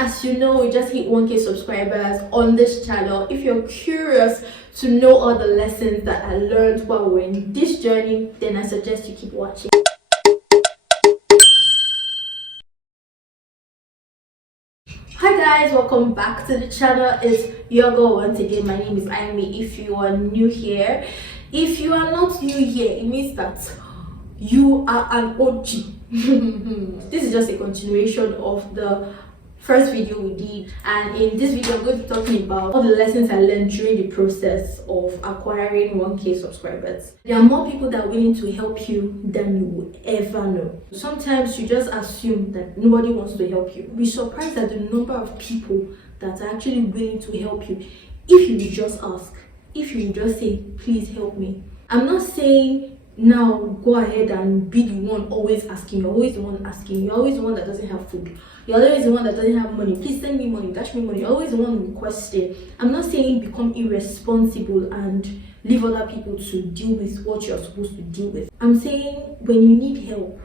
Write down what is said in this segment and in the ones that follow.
As you know, we just hit 1k subscribers on this channel. If you're curious to know all the lessons that I learned while we're in this journey, then I suggest you keep watching. Hi guys, welcome back to the channel. It's your girl once again. My name is Aimi. If you are new here, if you are not new here, it means that you are an OG. This is just a continuation of the first video we did, and in this video I'm going to be talking about all the lessons I learned during the process of acquiring 1k subscribers. There are more people that are willing to help you than you will ever know. Sometimes you just assume that nobody wants to help you. Be surprised at the number of people that are actually willing to help you if you will just ask, if you will just say, please help me. I'm not saying now go ahead and be the one always asking. You're always the one asking. You're always the one that doesn't have food. You're always the one that doesn't have money. Please send me money, dash me money. You're always the one requesting. I'm not saying become irresponsible and leave other people to deal with what you're supposed to deal with. I'm saying when you need help,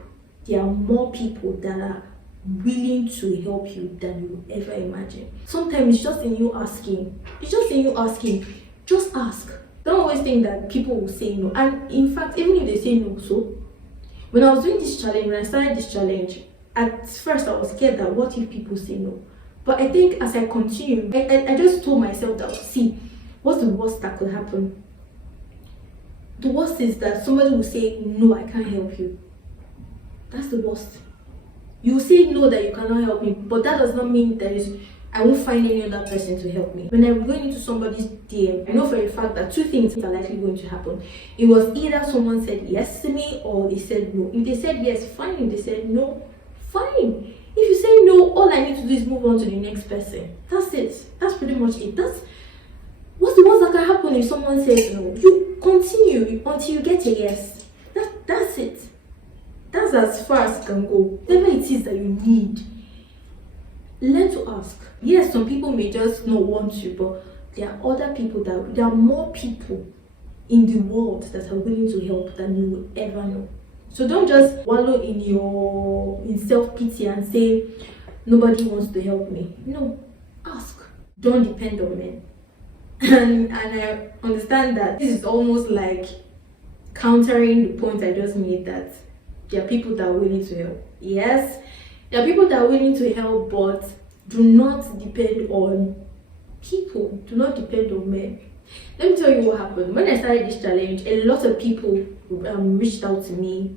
there are more people that are willing to help you than you will ever imagine. Sometimes it's just in you asking. It's just in you asking. Just ask. Don't always think that people will say no. And in fact, even if they say no, so when I was doing this challenge, when I started this challenge, at first I was scared that what if people say no? But I think as I continue, I just told myself that, see, what's the worst that could happen? The worst is that somebody will say, no, I can't help you. That's the worst. You say no, that you cannot help me, but that does not mean I won't find any other person to help me. When I'm going into somebody's DM, I know for a fact that two things are likely going to happen. It was either someone said yes to me or they said no. If they said yes, fine. If they said no, fine. If you say no, all I need to do is move on to the next person. That's it. That's pretty much it. What's the worst that can happen if someone says no? You continue until you get a yes. That's it. That's as far as it can go. Whatever it is that you need, learn to ask. Yes, some people may just not want you, but there are more people in the world that are willing to help than you will ever know. So don't just wallow in self-pity and say nobody wants to help me. No, ask. Don't depend on men. And I understand that this is almost like countering the point I just made, that there are people that are willing to help. Yes, there are people that are willing to help, but do not depend on people. Do not depend on men. Let me tell you what happened. When I started this challenge, a lot of people reached out to me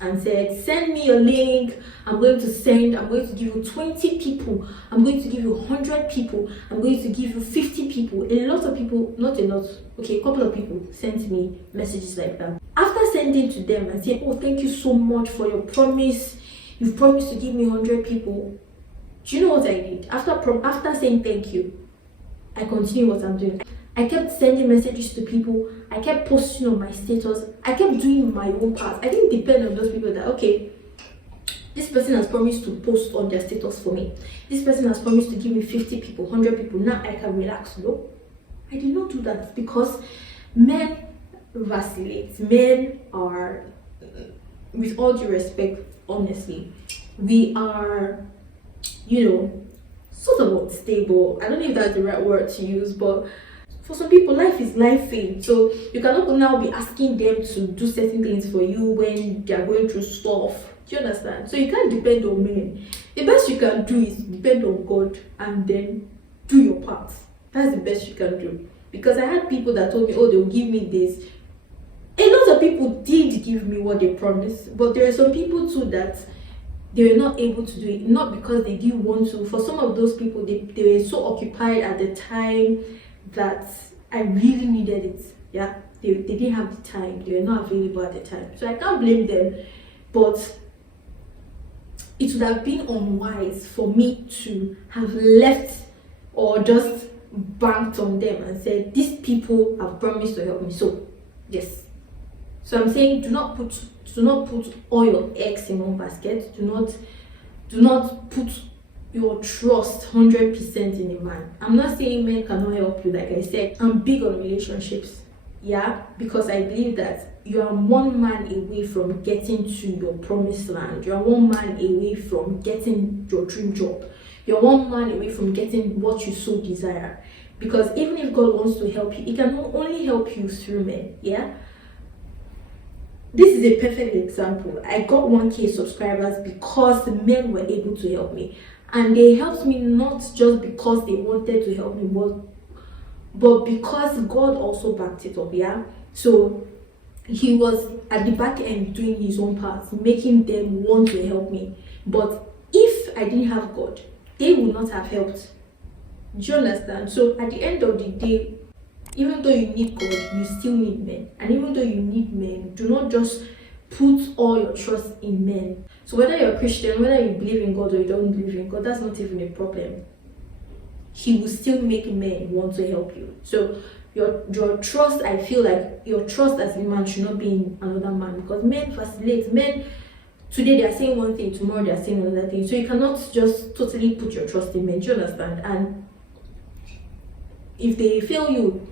and said, send me your link. I'm going to give you 20 people. I'm going to give you 100 people. I'm going to give you 50 people. A lot of people, not a lot, okay, a couple of people sent me messages like that. After sending to them and saying, oh, thank you so much for your promise. You've promised to give me 100 people. Do you know what I did? After saying thank you, I continued what I'm doing. I kept sending messages to people. I kept posting on my status. I kept doing my own part. I didn't depend on those people that, okay, this person has promised to post on their status for me. This person has promised to give me 50 people, 100 people. Now I can relax. No, I did not do that, because men vacillate. Men are, with all due respect, honestly, we are, sort of unstable. I don't know if that's the right word to use, but for some people, life is life-ing. So you cannot now be asking them to do certain things for you when they are going through stuff. Do you understand? So you can't depend on men. The best you can do is depend on God and then do your part. That's the best you can do. Because I had people that told me, oh, they'll give me this. A lot of people did give me what they promised, but there are some people too that they were not able to do it, not because they didn't want to. For some of those people, they were so occupied at the time that I really needed it. Yeah, they didn't have the time. They were not available at the time. So I can't blame them, but it would have been unwise for me to have left or just banked on them and said, these people have promised to help me. So yes. So I'm saying, do not put all your eggs in one basket. Do not put your trust 100% in a man. I'm not saying men cannot help you. Like I said, I'm big on relationships. Yeah, because I believe that you are one man away from getting to your promised land. You are one man away from getting your dream job. you're one man away from getting what you so desire. Because even if God wants to help you, He can only help you through men. Yeah. This is a perfect example. I got 1K subscribers because the men were able to help me, and they helped me not just because they wanted to help me, but because God also backed it up. Yeah. So He was at the back end doing His own part, making them want to help me. But if I didn't have God, they would not have helped. Do you understand? So at the end of the day, even though you need God, you still need men. And even though you need men, do not just put all your trust in men. So whether you're a Christian, whether you believe in God or you don't believe in God, that's not even a problem. He will still make men want to help you. So your trust, I feel like your trust as a man should not be in another man, because men facilitate. Men today they are saying one thing, tomorrow they are saying another thing. So you cannot just totally put your trust in men. Do you understand? And if they fail you,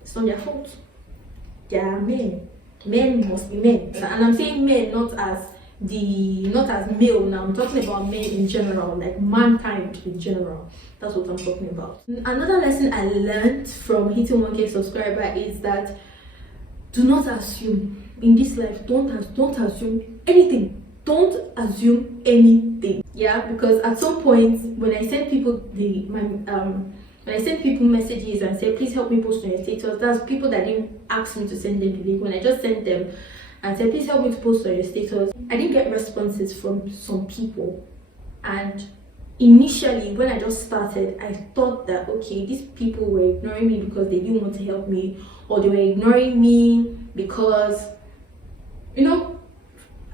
it's not their fault. They are men. Men must be men. And I'm saying men not as male now. I'm talking about men in general, like mankind in general. That's what I'm talking about. Another lesson I learned from hitting 1K subscriber is that do not assume in this life. Don't assume anything. Don't assume anything. Yeah, because at some point when I send people when I send people messages and say, please help me post on your status, that's people that didn't ask me to send them the link. When I just sent them and said, please help me to post on your status, I didn't get responses from some people. And initially, when I just started, I thought that, okay, these people were ignoring me because they didn't want to help me, or they were ignoring me because,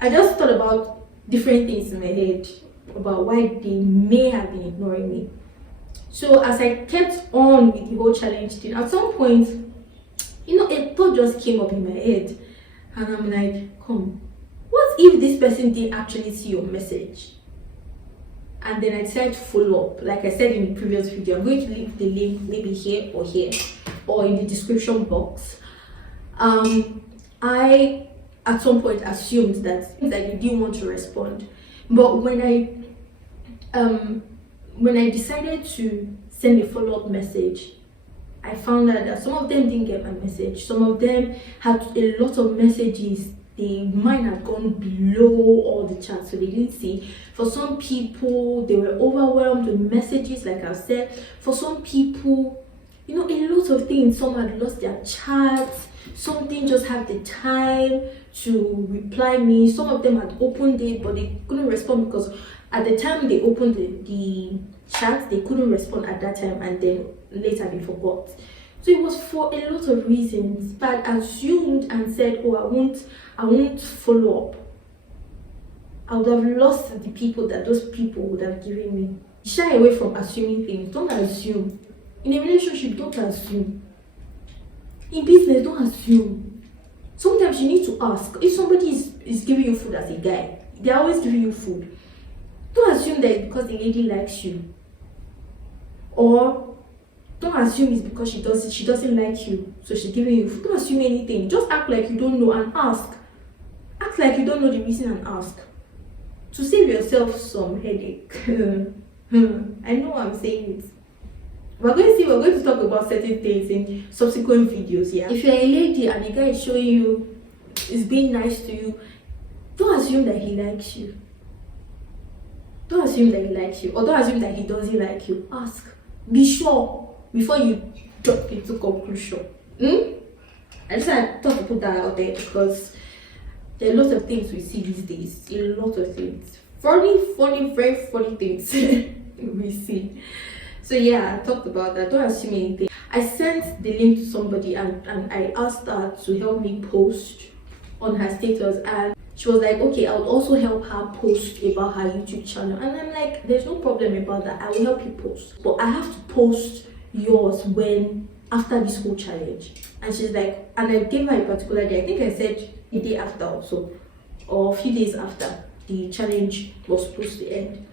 I just thought about different things in my head about why they may have been ignoring me. So as I kept on with the whole challenge thing, at some point, a thought just came up in my head, and I'm like, what if this person didn't actually see your message? And then I decided to follow up. Like I said in the previous video, I'm going to leave the link maybe here, or in the description box. I at some point assumed that you didn't want to respond, but when I decided to send a follow-up message, I found out that some of them didn't get my message. Some of them had a lot of messages. Mine had gone below all the chats, so they didn't see. For some people, they were overwhelmed with messages, like I said. For some people, a lot of things. Some had lost their chats. Some didn't just have the time to reply me. Some of them had opened it, but they couldn't respond because at the time they opened the chat, they couldn't respond at that time, and then later they forgot. So it was for a lot of reasons. But I assumed and said, oh, I won't follow up. I would have lost the people that those people would have given me. Shy away from assuming things. Don't assume. In a relationship, don't assume. In business, don't assume. Sometimes you need to ask. If somebody is giving you food as a guy, they're always giving you food. Don't assume that it's because the lady likes you. Or don't assume it's because she doesn't like you, so she's giving you food. Don't assume anything. Just act like you don't know and ask. Act like you don't know the reason and ask. To save yourself some headache. I know I'm saying it. We're going to talk about certain things in subsequent videos, yeah? If you're a lady and a guy is showing you, is being nice to you, don't assume that he likes you. Don't assume that he likes you, or don't assume that he doesn't like you. Ask. Be sure before you jump into conclusion. I just thought to put that out there because there are lots of things we see these days. A lot of things. Funny, very funny things we see. So yeah, I talked about that. Don't assume anything. I sent the link to somebody and I asked her to help me post on her status, and she was like, okay, I would also help her post about her YouTube channel. And I'm like, there's no problem about that. I will help you post. But I have to post yours after this whole challenge. And she's like, and I gave her a particular day. I think I said the day after also, or a few days after the challenge was supposed to end.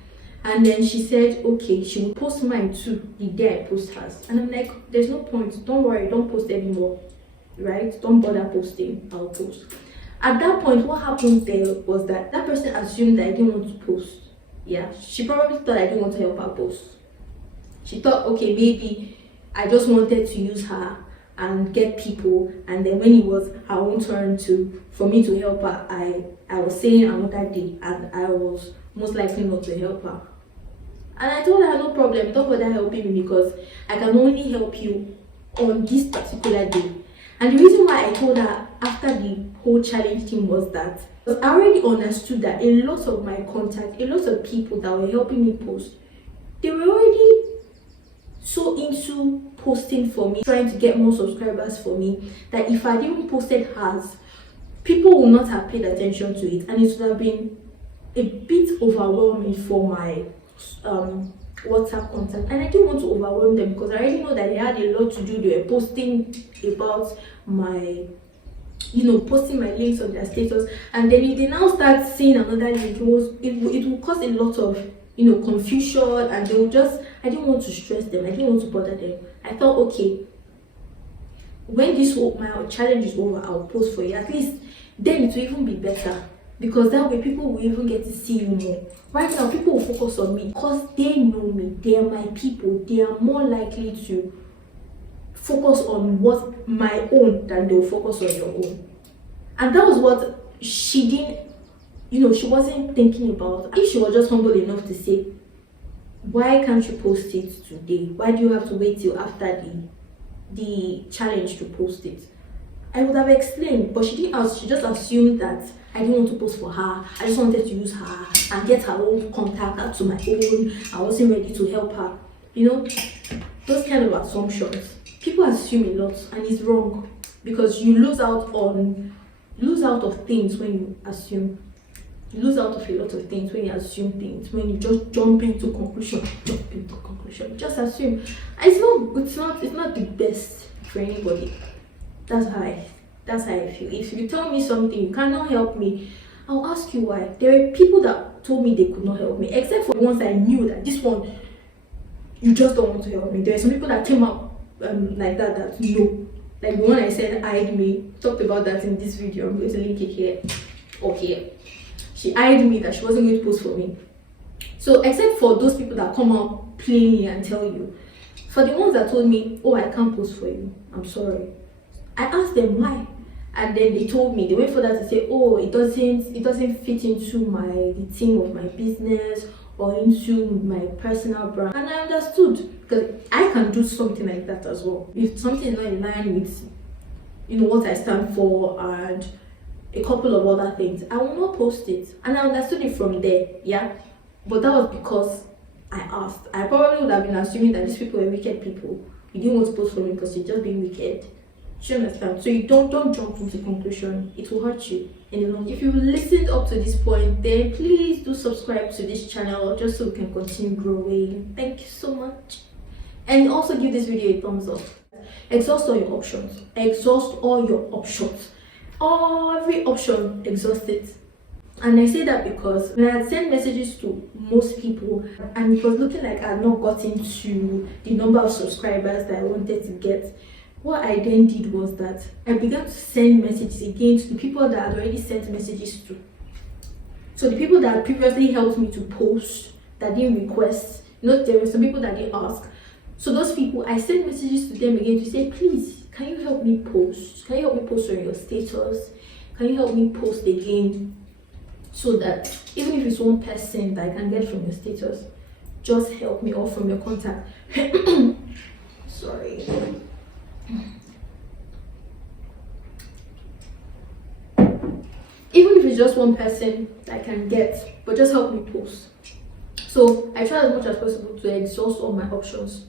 And then she said, okay, she will post mine too the day I post hers. And I'm like, there's no point. Don't worry, don't post anymore. Right? Don't bother posting. I'll post. At that point, what happened there was that person assumed that I didn't want to post. Yeah, she probably thought I didn't want to help her post. She thought, okay, maybe I just wanted to use her and get people, and then when it was her own turn for me to help her, I was saying another day, and I was most likely not to help her. And I told her, no problem, don't bother helping me because I can only help you on this particular day. And the reason why I told her after the whole challenge thing was that because I already understood that a lot of my contacts, a lot of people that were helping me post, they were already so into posting for me, trying to get more subscribers for me, that if I didn't posted hers, people would not have paid attention to it, and it would have been a bit overwhelming for my WhatsApp contact. And I didn't want to overwhelm them because I already know that they had a lot to do. They were posting about my, posting my links on their status, and then if they now start seeing another link, it will cause a lot of confusion, and they will just, I didn't want to stress them, I didn't want to bother them. I thought, okay, when my challenge is over, I'll post for you. At least then it will even be better, because that way people will even get to see you more. Right now, people will focus on me because they know me, they are my people. They are more likely to focus on what my own than they'll focus on your own. And that was what she didn't, she wasn't thinking about. If she was just humble enough to say, why can't you post it today? Why do you have to wait till after the challenge to post it? I would have explained, but she didn't ask. She just assumed that I didn't want to post for her. I just wanted to use her and get her own contact out to my own. I wasn't ready to help her. Those kind of assumptions. People assume a lot, and it's wrong, because you lose out of things when you assume. You lose out of a lot of things when you assume things, when you just jump into conclusion. Just assume. It's not the best for anybody. That's how I feel. If you tell me something you cannot help me, I'll ask you why. There were people that told me they could not help me, except for the ones I knew that this one, you just don't want to help me. There are some people that came up like that no. Like the one I said eyed me, talked about that in this video. I'm going to link it here or here. She eyed me that she wasn't going to post for me. So except for those people that come out plainly and tell you, for the ones that told me, oh, I can't post for you, I'm sorry, I asked them why, and then they told me, they went further to say, oh, it doesn't fit into the theme of my business or into my personal brand. And I understood, because I can do something like that as well. If something is not in line with what I stand for and a couple of other things, I will not post it. And I understood it from there, yeah. But that was because I asked. I probably would have been assuming that these people were wicked people. You didn't want to post for me because you're just being wicked. Do you understand? So you don't jump into conclusion. It will hurt you in the long. If you listened up to this point, then please do subscribe to this channel just so we can continue growing. Thank you so much. And also give this video a thumbs up. Exhaust all your options. Exhaust all your options. Every option, exhaust it. And I say that because when I had sent messages to most people and it was looking like I had not gotten to the number of subscribers that I wanted to get, what I then did was that I began to send messages again to the people that I had already sent messages to. So the people that previously helped me to post, that didn't request, there were some people that didn't ask. So those people, I sent messages to them again to say, please, can you help me post? Can you help me post on your status? Can you help me post again? So that even if it's one person that I can get from your status, just help me, or from your contact. Sorry. Even if it's just one person that I can get, but just help me post. So I try as much as possible to exhaust all my options.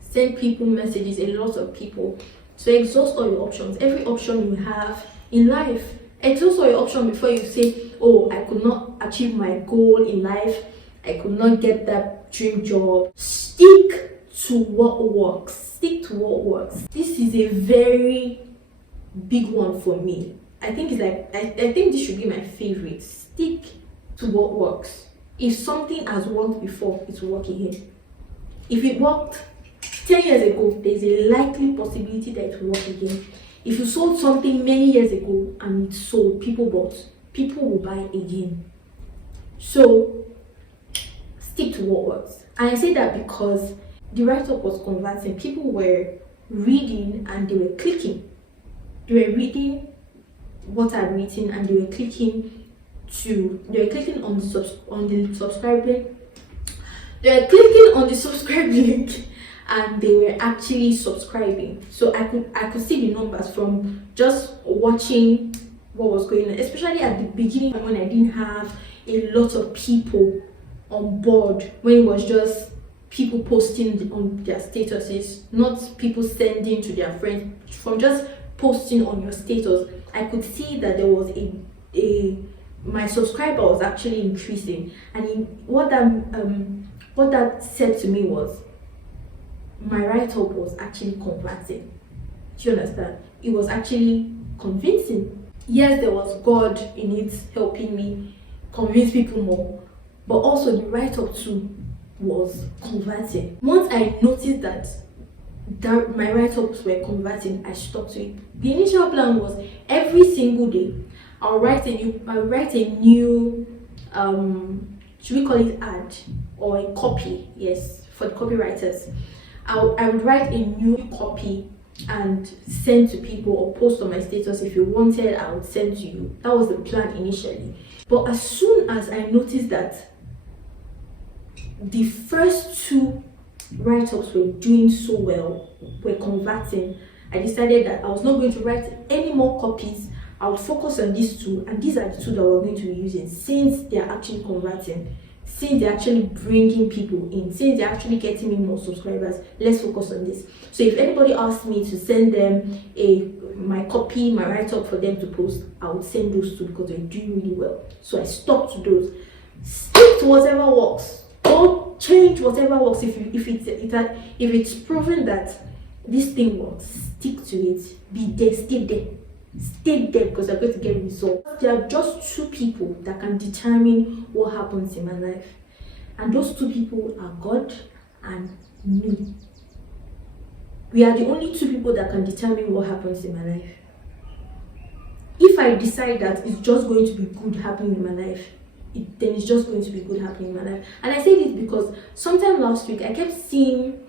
Send people messages, a lot of people. So exhaust all your options. Every option you have in life. Exhaust all your options before you say, oh, I could not achieve my goal in life. I could not get that dream job. Stick to what works. Stick to what works. This is a very big one for me. I think I think this should be my favorite. Stick to what works. If something has worked before, it will work again. If it worked 10 years ago, there's a likely possibility that it will work again. If you sold something many years ago and it sold, people bought, people will buy again. So stick to what works. And I say that because the write-up was converting. People were reading and they were clicking. They were reading what I'd written and they were clicking on the subscribing. They were clicking on the subscribe link and they were actually subscribing. So I could see the numbers from just watching what was going on, especially at the beginning when I didn't have a lot of people on board, when it was just people posting on their statuses, not people sending to their friends. From just posting on your status, I could see that there was my subscriber was actually increasing, and what that said to me was my write-up was actually converting. Do you understand? It was actually convincing. Yes, there was God in it helping me convince people more, but also the write-up too was converting. Once I noticed that my write-ups were converting, I stuck to it. The initial plan was every single day I'll write a new should we call it ad or a copy? Yes, for the copywriters. I would write a new copy and send to people or post on my status. If you wanted, I would send to you. That was the plan initially. But as soon as I noticed that the first two write-ups were doing so well, were converting, I decided that I was not going to write any more copies. I would focus on these two, and these are the two that we're going to be using, since they're actually converting, since they're actually bringing people in, since they're actually getting me more subscribers. Let's focus on this. So if anybody asked me to send them my copy, my write-up for them to post, I would send those two because they're doing really well. So I stuck to those. Stick to whatever works. Don't change whatever works. If it's proven that this thing works, stick to it. Be there, stay there. Stay there, because you're going to get results. There are just two people that can determine what happens in my life, and those two people are God and me. We are the only two people that can determine what happens in my life. If I decide that it's just going to be good happening in my life, then it's just going to be good happening in my life. And I say this because sometime last week I kept seeing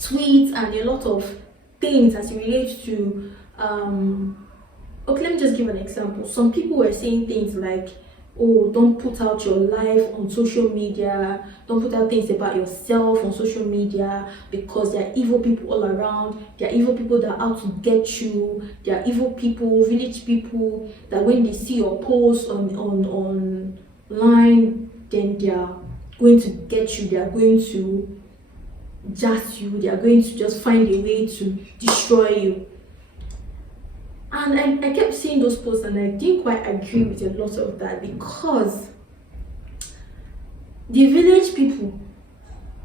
tweets and a lot of things as it relates to okay, let me just give an example. Some people were saying things like, oh, don't put out your life on social media, don't put out things about yourself on social media, because there are evil people all around. There are evil people that are out to get you. There are evil people, village people, that when they see your post online, then they are going to get you, they are going to jazz you, they are going to just find a way to destroy you. And I kept seeing those posts and I didn't quite agree with a lot of that, because the village people,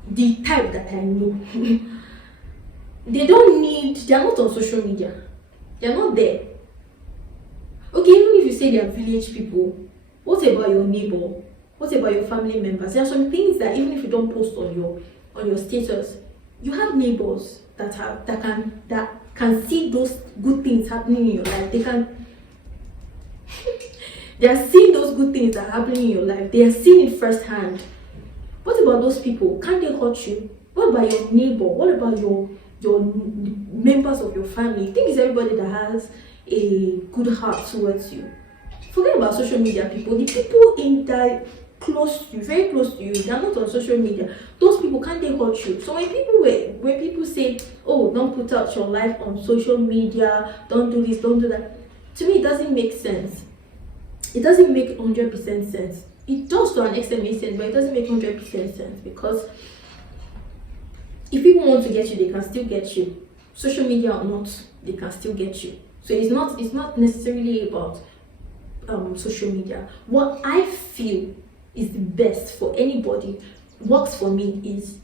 the type that I know, they're not on social media. They're not there. Okay, even if you say they're village people, what about your neighbor? What about your family members? There are some things that even if you don't post on your status, you have neighbors that can see those good things happening in your life. They are seeing those good things that are happening in your life. They are seeing it firsthand. What about those people? Can't they hurt you? What about your neighbor? What about your members of your family? I think it's everybody that has a good heart towards you. Forget about social media people. The people in that close to you, very close to you, they are not on social media. Those people, can't they hurt you? So when people say, oh, don't put out your life on social media, don't do this, don't do that, to me it doesn't make sense. It doesn't make 100% sense. It does to an extent make sense, but it doesn't make 100% sense, because if people want to get you, they can still get you. Social media or not, they can still get you. So it's not necessarily about social media. What I feel is the best for anybody, works for me, is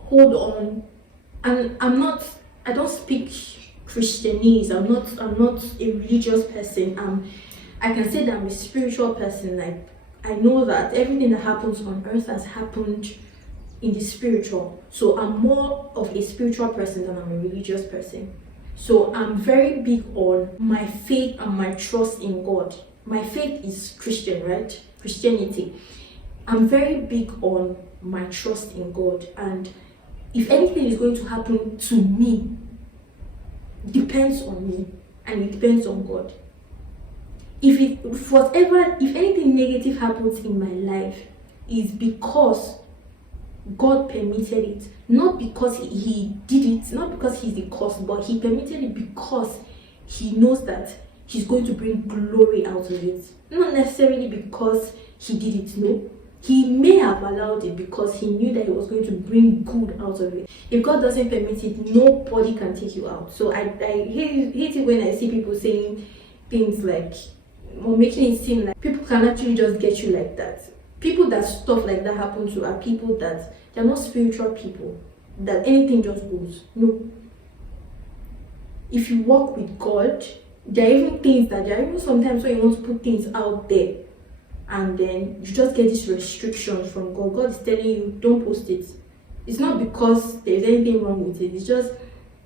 hold on. And I don't speak Christianese. I'm not a religious person. I can say that I'm a spiritual person. Like, I know that everything that happens on earth has happened in the spiritual. So I'm more of a spiritual person than I'm a religious person. So I'm very big on my faith and my trust in God. My faith is Christian, right? Christianity. I'm very big on my trust in God, and if anything is going to happen to me, depends on me and it depends on God. If anything negative happens in my life, is because God permitted it, not because he did it, not because he's the cause, but he permitted it because he knows that he's going to bring glory out of it. Not necessarily because he did it, no. He may have allowed it because he knew that he was going to bring good out of it. If God doesn't permit it, nobody can take you out. So I hate it when I see people saying things like, or making it seem like people can actually just get you like that. People that stuff like that happen to are people that they're not spiritual people, that anything just goes. No. If you walk with God, there are even sometimes when you want to put things out there and then you just get these restrictions from God. God is telling you, don't post it. It's not because there's anything wrong with it. It's just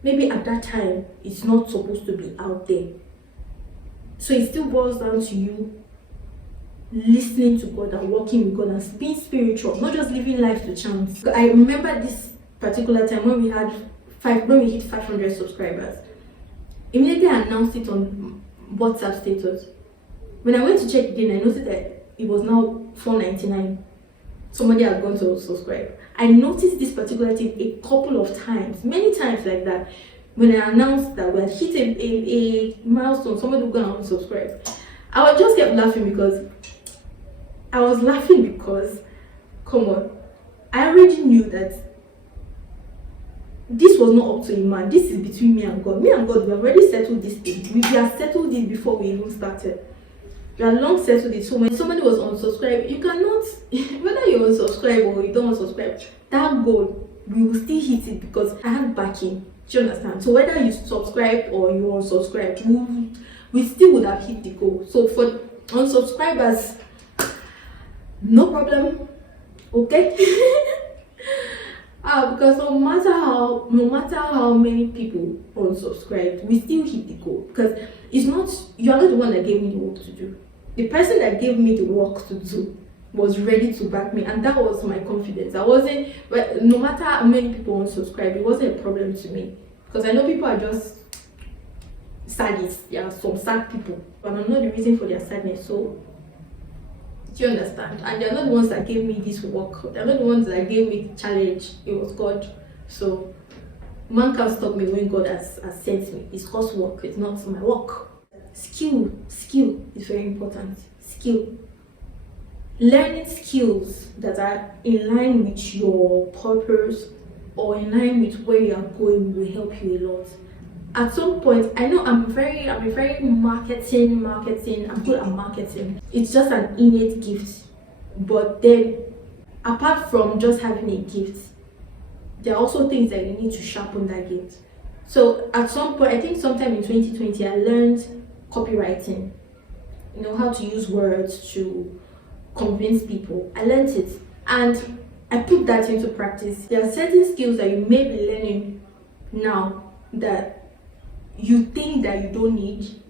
maybe at that time it's not supposed to be out there. So it still boils down to you listening to God and walking with God and being spiritual, not just living life to chance. I remember this particular time when we hit 500 subscribers. Immediately I announced it on WhatsApp status. When I went to check again, I noticed that it was now 499. Somebody had gone to subscribe. I noticed this particular thing a couple of times, many times like that. When I announced that we had hit a milestone, somebody would go and unsubscribe. I was just kept laughing because come on, I already knew that this was not up to a man. This is between me and God. Me and God, we have already settled this thing. We have settled it before we even started. We had long settled it. So when somebody was unsubscribed, you cannot, whether you unsubscribe or you don't unsubscribe, that goal, we will still hit it because I have backing. Do you understand? So whether you subscribe or you unsubscribe, we still would have hit the goal. So for unsubscribers, no problem. Okay? Because no matter how many people unsubscribed, we still hit the goal. Because you're not the one that gave me the work to do. The person that gave me the work to do was ready to back me, and that was my confidence. But no matter how many people unsubscribe, it wasn't a problem to me. Because I know people are just sadists. There are some sad people, but I'm not the reason for their sadness. So do you understand? And they're not the ones that gave me this work. They're not the ones that gave me the challenge. It was God. So man can't stop me when God has sent me. It's God's work. It's not my work. Skill is very important. Skill. Learning skills that are in line with your purpose or in line with where you are going will help you a lot. At some point, I know I'm very marketing. I'm good at marketing. It's just an innate gift. But then, apart from just having a gift, there are also things that you need to sharpen that gift. So at some point, I think sometime in 2020, I learned copywriting. You know, how to use words to convince people. I learned it and I put that into practice. There are certain skills that you may be learning now that you think that you don't need,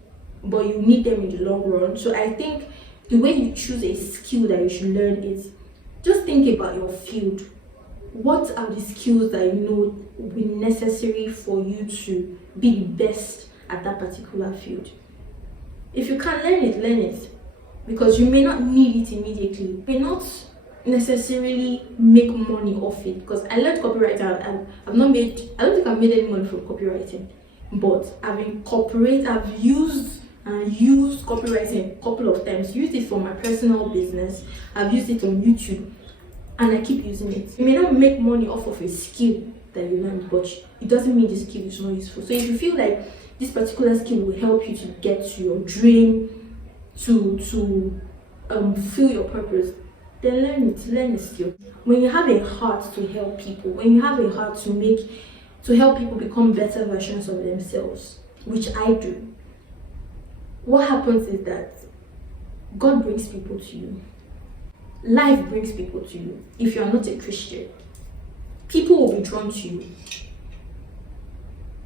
but you need them in the long run. So I think the way you choose a skill that you should learn is just think about your field. What are the skills that you know will be necessary for you to be the best at that particular field? If you can learn it, because you may not need it immediately. You may not necessarily make money off it, because I learned copywriting and I don't think I've made any money from copywriting, but I've used copywriting a couple of times. Used it for my personal business. I've used it on YouTube and I keep using it. You may not make money off of a skill that you learned, but it doesn't mean the skill is not useful. So if you feel like this particular skill will help you to get to your dream, to fulfill your purpose, then learn the skill. When you have a heart to help people, when you have a heart to help people become better versions of themselves, which I do, what happens is that God brings people to you. Life brings people to you. If you are not a Christian, people will be drawn to you.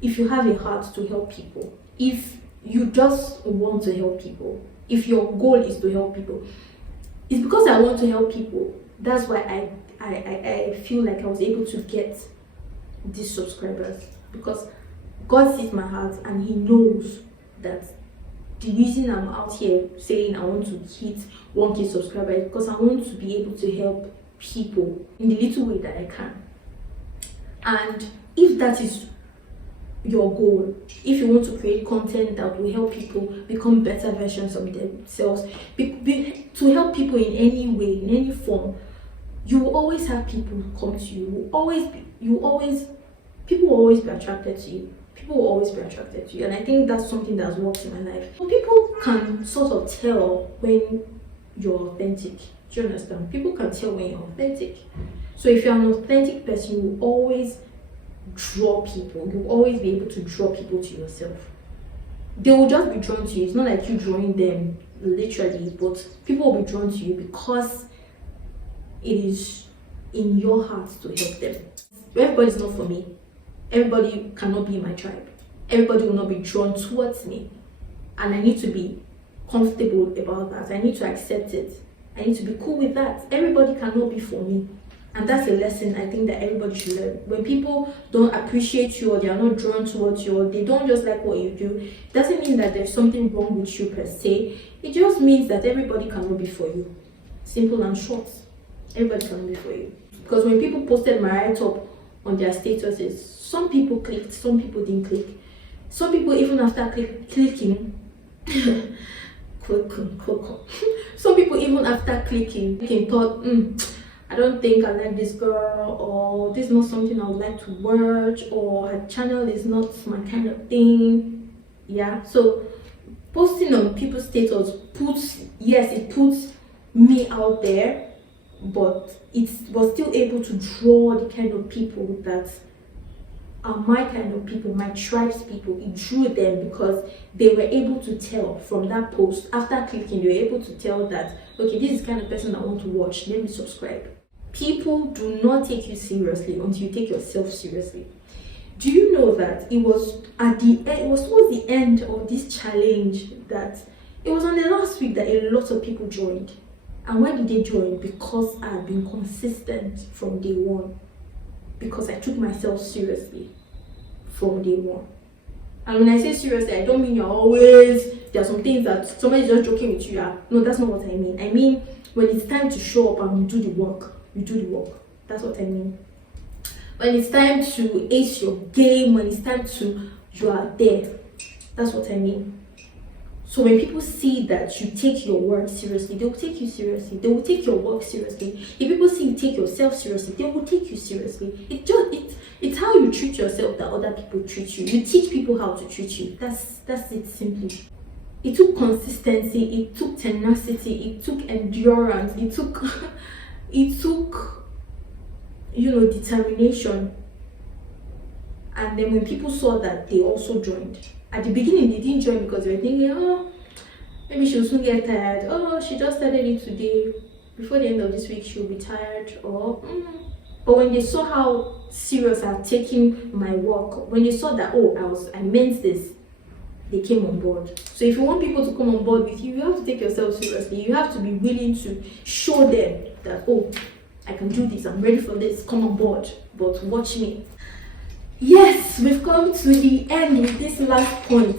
If you have a heart to help people, if you just want to help people, if your goal is to help people, it's because I want to help people. That's why I feel like I was able to get these subscribers, because God sees my heart and He knows that the reason I'm out here saying I want to hit 1K subscribers is because I want to be able to help people in the little way that I can. And if that is your goal, if you want to create content that will help people become better versions of themselves, to help people in any way, in any form, you will always have people come to you. People will always be attracted to you. People will always be attracted to you, and I think that's something that's worked in my life. People can sort of tell when you're authentic. Do you understand? People can tell when you're authentic. So if you're an authentic person, you will always draw people. You will always be able to draw people to yourself. They will just be drawn to you. It's not like you drawing them literally, but people will be drawn to you because it is in your heart to help them. Everybody's not for me. Everybody cannot be in my tribe. Everybody will not be drawn towards me. And I need to be comfortable about that. I need to accept it. I need to be cool with that. Everybody cannot be for me. And that's a lesson I think that everybody should learn. When people don't appreciate you, or they are not drawn towards you, or they don't just like what you do, it doesn't mean that there's something wrong with you per se. It just means that everybody cannot be for you. Simple and short. Everybody cannot be for you. Because when people posted my write-up on their statuses, some people clicked, some people didn't click. Some people, even after clicking, some people even after clicking thought, I don't think I like this girl, or this is not something I would like to watch, or her channel is not my kind of thing. Yeah, so posting on people's status it puts me out there, but it was still able to draw the kind of people that are my kind of people, my tribe's people. It drew them because they were able to tell from that post. After clicking, they were able to tell that, okay, this is the kind of person I want to watch, let me subscribe. People do not take you seriously until you take yourself seriously. Do you know that it was towards the end of this challenge that it was on the last week that a lot of people joined? And why did they join? Because I have been consistent from day one. Because I took myself seriously from day one. And when I say seriously, I don't mean there are some things that somebody's just joking with you. No, that's not what I mean. I mean, when it's time to show up and do the work, you do the work. That's what I mean. When it's time to ace your game, when it's time you are there. That's what I mean. So when people see that you take your work seriously, they will take you seriously. They will take your work seriously. If people see you take yourself seriously, they will take you seriously. It's how you treat yourself that other people treat you. You teach people how to treat you. That's it simply. It took consistency, it took tenacity, it took endurance, it took determination. And then when people saw that, they also joined. At the beginning, they didn't join because they were thinking, oh, maybe she'll soon get tired. Oh, she just started it today. Before the end of this week, she'll be tired. But when they saw how serious I've taken my work, when they saw that, I meant this, they came on board. So if you want people to come on board with you, you have to take yourself seriously. You have to be willing to show them that, I can do this, I'm ready for this, come on board, but watch me. Yes, we've come to the end with this last point.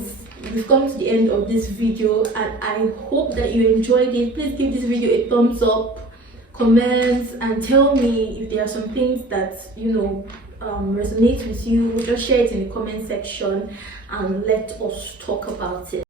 We've come to the end of this video, and I hope that you enjoyed it. Please give this video a thumbs up, comment, and tell me if there are some things that resonate with you. Just share it in the comment section and let us talk about it.